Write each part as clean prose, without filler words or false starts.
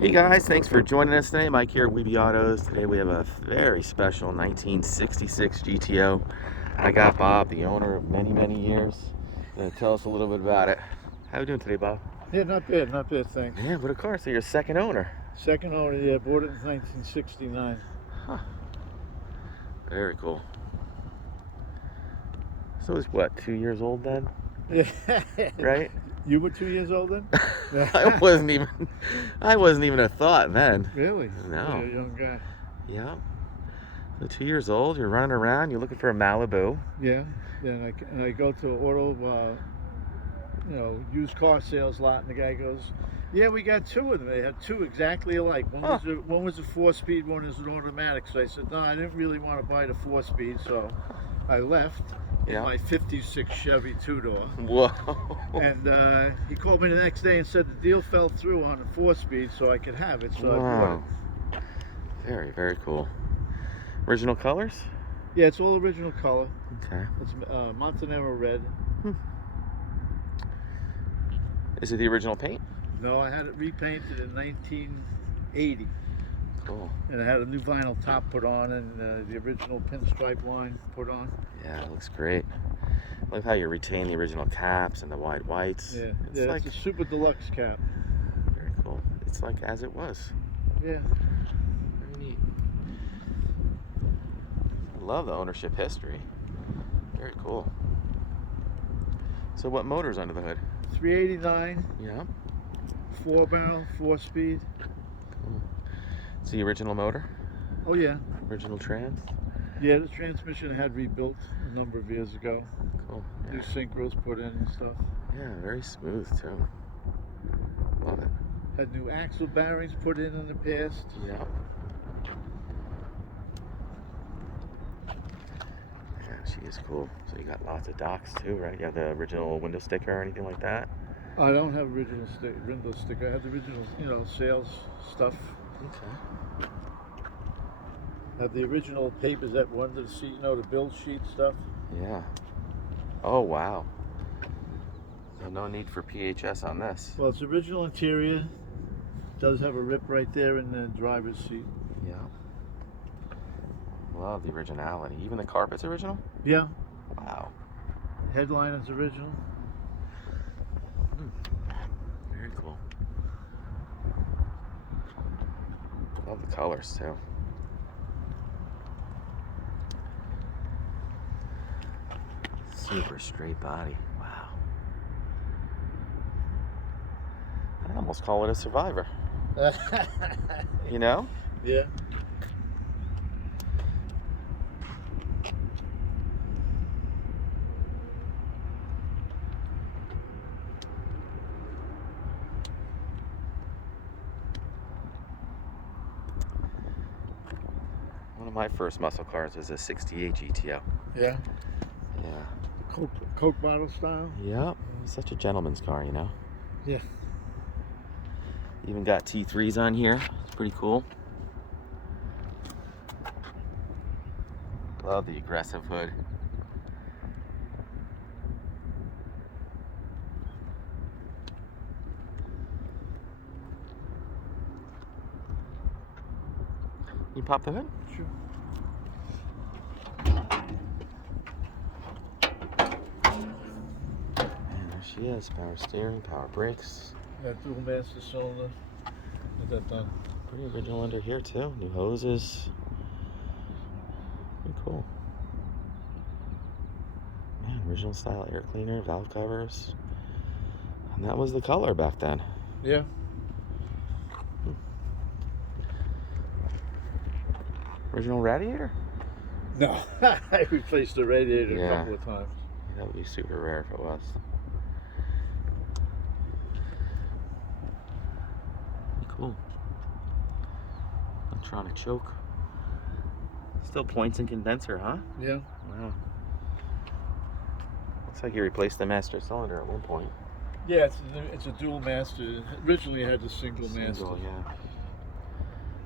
Hey guys, thanks for joining us today. Mike here at Weeby Autos. Today we have a very special 1966 GTO. I got Bob, the owner of many years, to tell us a little bit about it. How you doing today, Bob? Yeah, not bad, thanks. Yeah, what a car. So you're a second owner. Second owner, yeah, bought it in 1969. Huh. Very cool. So it's what, 2 years old then? Yeah. Right? You were 2 years old then? I wasn't even a thought then. Really? No. You're a young guy. Yeah. So 2 years old, you're running around, you're looking for a Malibu. Yeah, and I go to auto, used car sales lot, and the guy goes, "Yeah, we got two of them. They had two exactly alike. One was a 4-speed, one is an automatic." So I said, "No, I didn't really want to buy the 4-speed," so I left. In my 56 Chevy two-door. Whoa. And he called me the next day and said the deal fell through on the 4-speed, so I could have it. So I bought it. Very cool. Original colors? Yeah, it's all original color. Okay. It's Montero red. Is it the original paint? No, I had it repainted in 1980. Cool. And I had a new vinyl top put on and the original pinstripe line put on. Yeah, it looks great. I love how you retain the original caps and the wide whites. Yeah, it's a super deluxe cap. Very cool. It's like as it was. Yeah. Very neat. I love the ownership history. Very cool. So what motor's under the hood? 389. Yeah. 4-barrel, 4-speed. Cool. It's the original motor? Oh yeah. Original trans? Yeah, the transmission I had rebuilt a number of years ago. Cool. Yeah. New synchros put in and stuff. Yeah, very smooth too. Love it. Had new axle bearings put in the past. Yeah. Yeah, she is cool. So you got lots of docks too, right? You have the original window sticker or anything like that? I don't have original window sticker. I have the original, sales stuff. Okay. Have the original papers that were under the seat, the build sheet stuff. Yeah. Oh, wow. So no need for PHS on this. Well, it's original interior. It does have a rip right there in the driver's seat. Yeah. Love the originality. Even the carpet's original? Yeah. Wow. Headline is original. Very cool. Love the colors too. Super straight body. Wow. I'd almost call it a Survivor. You know? Yeah. One of my first muscle cars was a 68 GTO. Yeah. Yeah. Coke bottle style? Yep. Such a gentleman's car, you know? Yeah. Even got T3s on here. It's pretty cool. Love the aggressive hood. You pop the hood? Sure. And there she is. Power steering, power brakes. That dual master cylinder. Get that done. Pretty original under here too. New hoses. Pretty cool. Man, original style air cleaner, valve covers. And that was the color back then. Yeah. Original radiator? No. I replaced the radiator a couple of times. That would be super rare if it was. Cool. Electronic choke. Still points and condenser, huh? Yeah. Wow. Looks like you replaced the master cylinder at one point. Yeah, it's a dual master. Originally, I had the single master, yeah.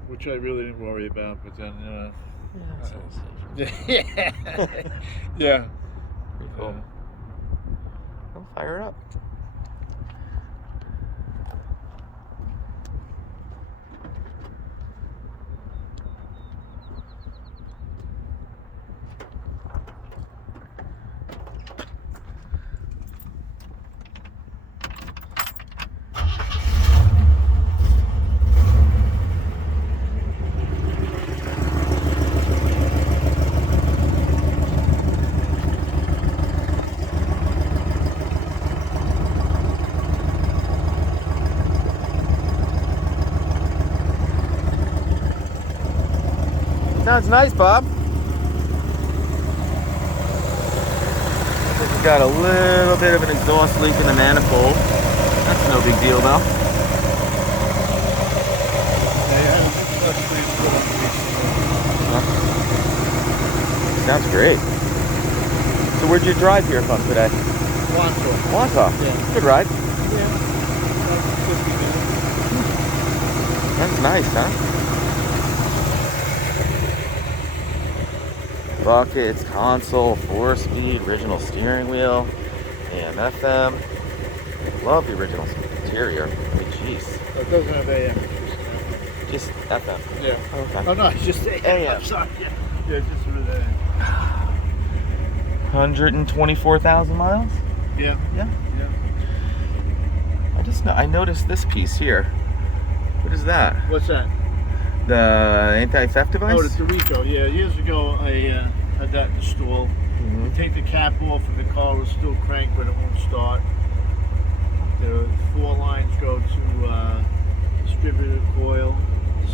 which I really didn't worry about. But then, Yeah. yeah. Pretty cool. I'll fire it up. Sounds nice, Bob. We've got a little bit of an exhaust leak in the manifold. That's no big deal though. Sounds great. So where'd you drive here from today? Wanta. Yeah. Good ride. Yeah. About 50 minutes. That's nice, huh? Buckets, console, 4-speed, original steering wheel, AM, FM. Love the original interior. I mean, jeez. It doesn't have AM. Just FM. Yeah. Okay. Oh no, it's just AM. I'm sorry. Yeah. Yeah, just for the 124,000 miles? Yeah. Yeah. Yeah. I noticed this piece here. What is that? What's that? The anti-theft device? Oh, the Dorito. Yeah, years ago I had that installed. Mhm. Take the cap off and the car will still crank, but it won't start. The 4 lines go to distributor coil,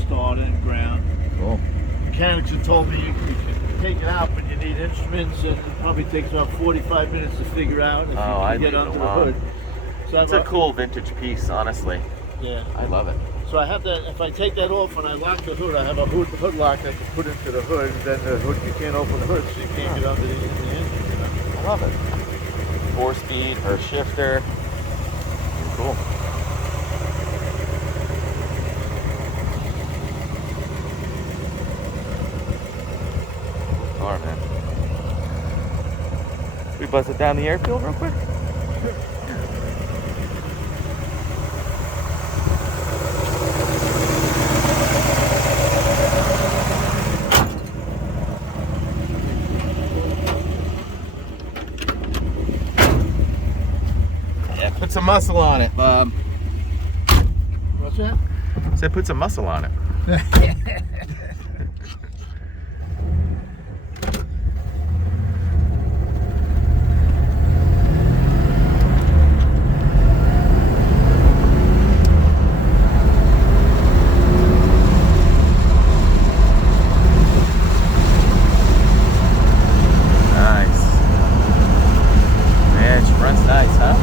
starter, and ground. Cool. Mechanics have told me you can take it out, but you need instruments, and it probably takes about 45 minutes to figure out if I'd you can get leave it under the alone. hood. So It's a cool vintage piece, honestly. Yeah. I love it. So I have that. If I take that off and I lock the hood, I have a hood lock I can put into the hood. And then the hood, you can't open the hood, so you can't get under the engine. You know? I love it. 4-speed, Hurst shifter. Cool. Car, man. We buzz it down the airfield real quick. Yeah, put some muscle on it, Bob. What's that? Said put some muscle on it. Nice. Man, she runs nice, huh?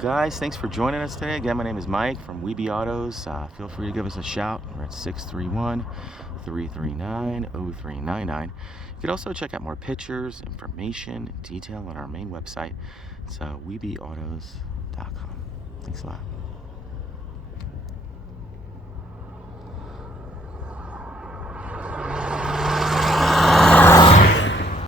Guys, thanks for joining us today. Again, my name is Mike from Weeby Autos. Feel free to give us a shout. We're at 631-339-0399. You can also check out more pictures, information, detail on our main website. It's weebyautos.com. Thanks a lot.